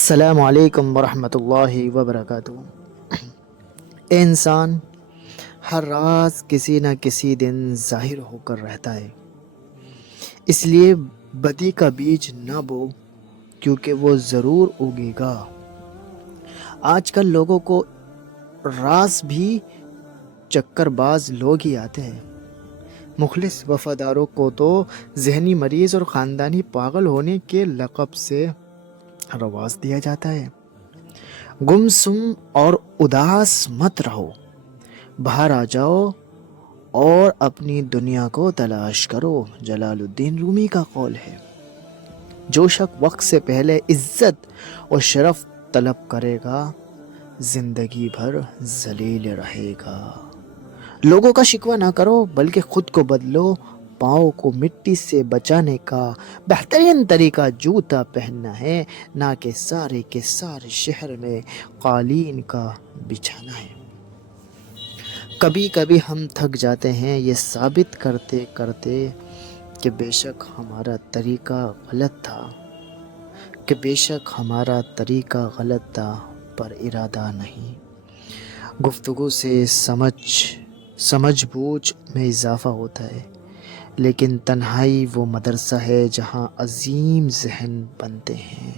السلام علیکم ورحمۃ اللہ وبرکاتہ۔ اے انسان، ہر راز کسی نہ کسی دن ظاہر ہو کر رہتا ہے، اس لیے بدی کا بیج نہ بو، کیونکہ وہ ضرور اگے گا۔ آج کل لوگوں کو راز بھی چکر باز لوگ ہی آتے ہیں۔ مخلص وفاداروں کو تو ذہنی مریض اور خاندانی پاگل ہونے کے لقب سے رواج دیا جاتا ہے۔ گم سم اور اداس مت رہو، باہر آ جاؤ اور اپنی دنیا کو تلاش کرو۔ جلال الدین رومی کا قول ہے، جو شخص وقت سے پہلے عزت اور شرف طلب کرے گا، زندگی بھر ذلیل رہے گا۔ لوگوں کا شکوہ نہ کرو، بلکہ خود کو بدلو۔ پاؤں کو مٹی سے بچانے کا بہترین طریقہ جوتا پہننا ہے، نہ کہ سارے کے سارے شہر میں قالین کا بچھانا ہے۔ کبھی کبھی ہم تھک جاتے ہیں یہ ثابت کرتے کرتے کہ بے شک ہمارا طریقہ غلط تھا، پر ارادہ نہیں۔ گفتگو سے سمجھ بوجھ میں اضافہ ہوتا ہے، لیکن تنہائی وہ مدرسہ ہے جہاں عظیم ذہن بنتے ہیں۔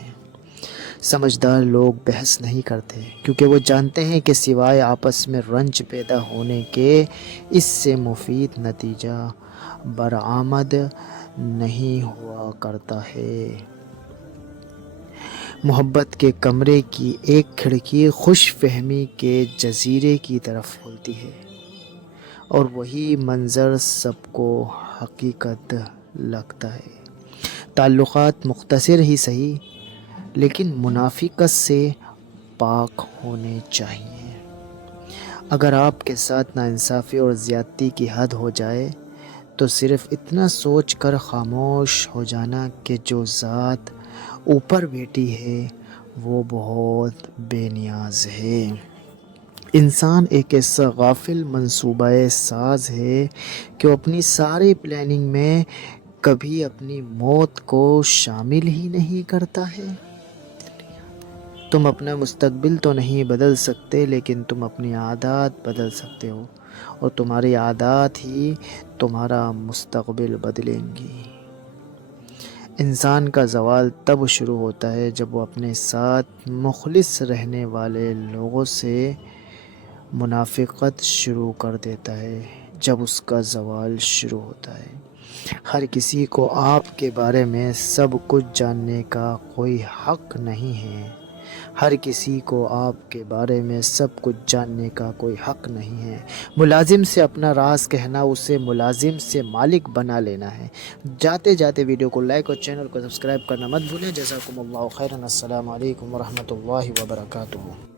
سمجھدار لوگ بحث نہیں کرتے، کیونکہ وہ جانتے ہیں کہ سوائے آپس میں رنج پیدا ہونے کے اس سے مفید نتیجہ برآمد نہیں ہوا کرتا ہے۔ محبت کے کمرے کی ایک کھڑکی خوش فہمی کے جزیرے کی طرف کھلتی ہے، اور وہی منظر سب کو حقیقت لگتا ہے۔ تعلقات مختصر ہی صحیح، لیکن منافقت سے پاک ہونے چاہیے۔ اگر آپ کے ساتھ ناانصافی اور زیادتی کی حد ہو جائے تو صرف اتنا سوچ کر خاموش ہو جانا کہ جو ذات اوپر بیٹھی ہے وہ بہت بے نیاز ہے۔ انسان ایک ایسا غافل منصوبہ ساز ہے کہ وہ اپنی ساری پلاننگ میں کبھی اپنی موت کو شامل ہی نہیں کرتا ہے۔ تم اپنا مستقبل تو نہیں بدل سکتے، لیکن تم اپنی عادات بدل سکتے ہو، اور تمہاری عادات ہی تمہارا مستقبل بدلیں گی۔ انسان کا زوال تب شروع ہوتا ہے جب وہ اپنے ساتھ مخلص رہنے والے لوگوں سے منافقت شروع کر دیتا ہے۔ جب اس کا زوال شروع ہوتا ہے، ہر کسی کو آپ کے بارے میں سب کچھ جاننے کا کوئی حق نہیں ہے۔ ہر کسی کو آپ کے بارے میں سب کچھ جاننے کا کوئی حق نہیں ہے۔ ملازم سے اپنا راز کہنا اسے ملازم سے مالک بنا لینا ہے۔ جاتے جاتے ویڈیو کو لائک اور چینل کو سبسکرائب کرنا مت بھولیں۔ جزاکم اللہ خیرا۔ السلام علیکم ورحمۃ اللہ وبرکاتہ۔